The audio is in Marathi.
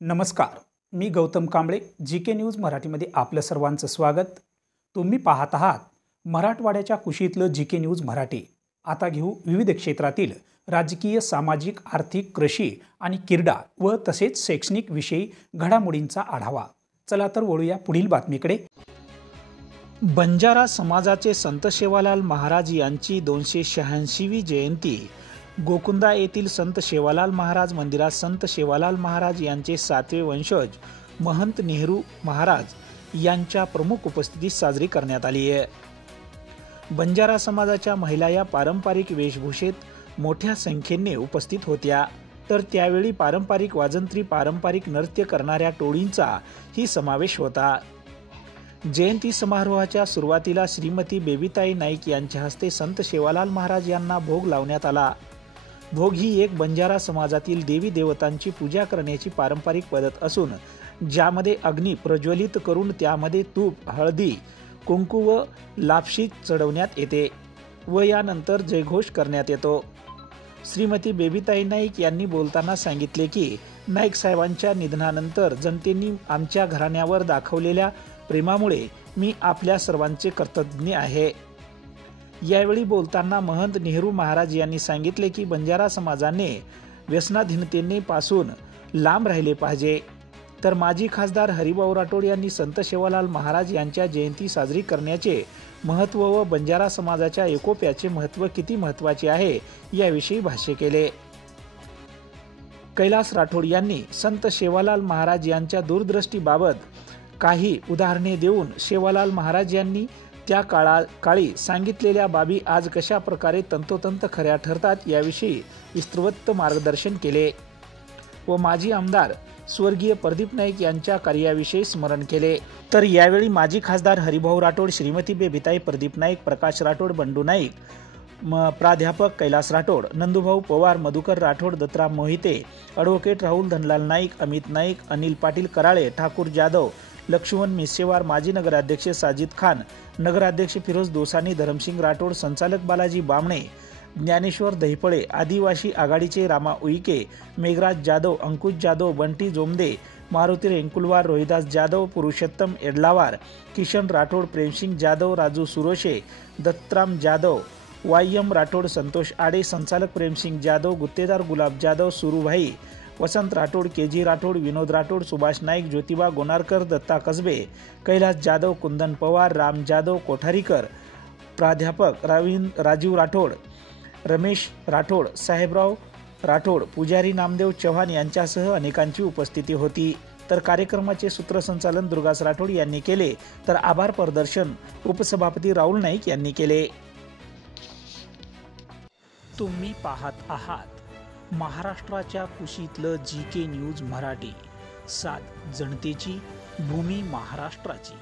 नमस्कार, मी गौतम कांबळे. जी.के. न्यूज मराठीमध्ये आपलं सर्वांचं स्वागत. तुम्ही पाहत आहात मराठवाड्याच्या कुशीतलं जी.के. न्यूज मराठी. आता घेऊ विविध क्षेत्रातील राजकीय, सामाजिक, आर्थिक, कृषी आणि क्रीडा व तसेच शैक्षणिक विषयी घडामोडींचा आढावा. चला तर वळूया पुढील बातमीकडे. बंजारा समाजाचे संत सेवालाल महाराज यांची 286वी जयंती. गोकुंदा येथील संत सेवालाल महाराज मंदिरात संत सेवालाल महाराज यांचे 7वे वंशज महंत नेहरू महाराज यांच्या प्रमुख उपस्थितीत साजरी करण्यात आली आहे. बंजारा समाजाच्या महिला या पारंपरिक वेशभूषेत मोठ्या संख्येने उपस्थित होत्या, तर त्यावेळी पारंपरिक वाजंत्री, पारंपरिक नृत्य करणाऱ्या टोळींचा ही समावेश होता. जयंती समारोहाच्या सुरुवातीला श्रीमती बेबीताई नाईक यांच्या हस्ते संत सेवालाल महाराज यांना भोग लावण्यात आला. भोग ही एक बंजारा समाजातील देवी देवतांची पूजा करण्याची पारंपरिक पद्धत असून ज्यामध्ये अग्नी प्रज्वलित करून त्यामध्ये तूप, हळदी, कुंकू व लापशी चढवण्यात येते व यानंतर जयघोष करण्यात येतो. श्रीमती बेबीताई नाईक यांनी बोलताना सांगितले की नाईक साहेबांच्या निधनानंतर जनतेने आमच्या घराण्यावर दाखवलेल्या प्रेमामुळे मी आपल्या सर्वांचे कृतज्ञ आहे. यावेळी बोलताना महंत नेहरू महाराज यांनी सांगितले की बंजारा समाजाने व्यसनाधीनतेने पासून लांब राहिले पाहिजे. तर माजी खासदार हरिभाऊ राठोड यांनी संत सेवालाल महाराज यांच्या जयंती साजरी करण्याचे महत्त्व व बंजारा समाजाच्या एकोप्याचे महत्त्व किती महत्त्वाचे आहे याविषयी भाष्य केले. कैलास राठोड यांनी संत सेवालाल महाराज यांच्या दूरदृष्टीबाबत काही उदाहरणे देऊन सेवालाल महाराज यांनी त्या काळी सांगितलेल्या बाबी आज कशा प्रकारे तंतोतंत खऱ्या ठरतात याविषयी विस्तृत मार्गदर्शन केले व माजी आमदार स्वर्गीय प्रदीप नाईक यांच्या कार्याविषयी स्मरण केले. तर यावेळी माजी खासदार हरिभाऊ राठोड, श्रीमती बेबीताई, प्रदीप नाईक, प्रकाश राठोड, बंडू नाईक, प्राध्यापक कैलास राठोड, नंदूभाऊ पवार, मधुकर राठोड, दत्तराम मोहिते, ॲडव्होकेट राहुल धनलाल नाईक, अमित नाईक, अनिल पाटील कराळे, ठाकूर जाधव, लक्ष्मण मिसेवार, माजी नगराध्यक्ष साजिद खान, नगराध्यक्ष फिरोज दोसानी, धरमसिंग राठोड, संचालक बालाजी बामणे, ज्ञानेश्वर दहिफळे, आदिवासी आघाडीचे रामा उईके, मेघराज जाधव, अंकुश जाधव, बंटी जोमदे, मारुती रेंकुलवार, रोहिदास जाधव, पुरुषोत्तम एडलावार, किशन राठोड, प्रेमसिंग जाधव, राजू सुरोशे, दत्तराम जाधव, वायम राठोड, संतोष आडे, संचालक प्रेमसिंग जाधव, गुत्तेदार गुलाब जाधव, सुरूभाई, वसंत राठोड, के.जी. राठोड, विनोद राठोड, सुभाष नाईक, ज्योतिबा गोनारकर, दत्ता कसबे, कैलास जाधव, कुंदन पवार, राम जाधव, कोठारीकर, प्राध्यापक राजीव राठोड, रमेश राठोड, साहेबराव राठोड, पुजारी नामदेव चव्हाण यांच्यासह अनेकांची उपस्थिती होती. तर कार्यक्रमाचे सूत्रसंचालन दुर्गास राठोड यांनी केले, तर आभार प्रदर्शन उपसभापती राहुल नाईक यांनी केले. तुम्ही पाहत आहात महाराष्ट्राच्या कुशीतलं जी.के. न्यूज मराठी. सात जनतेची, भूमी महाराष्ट्राची.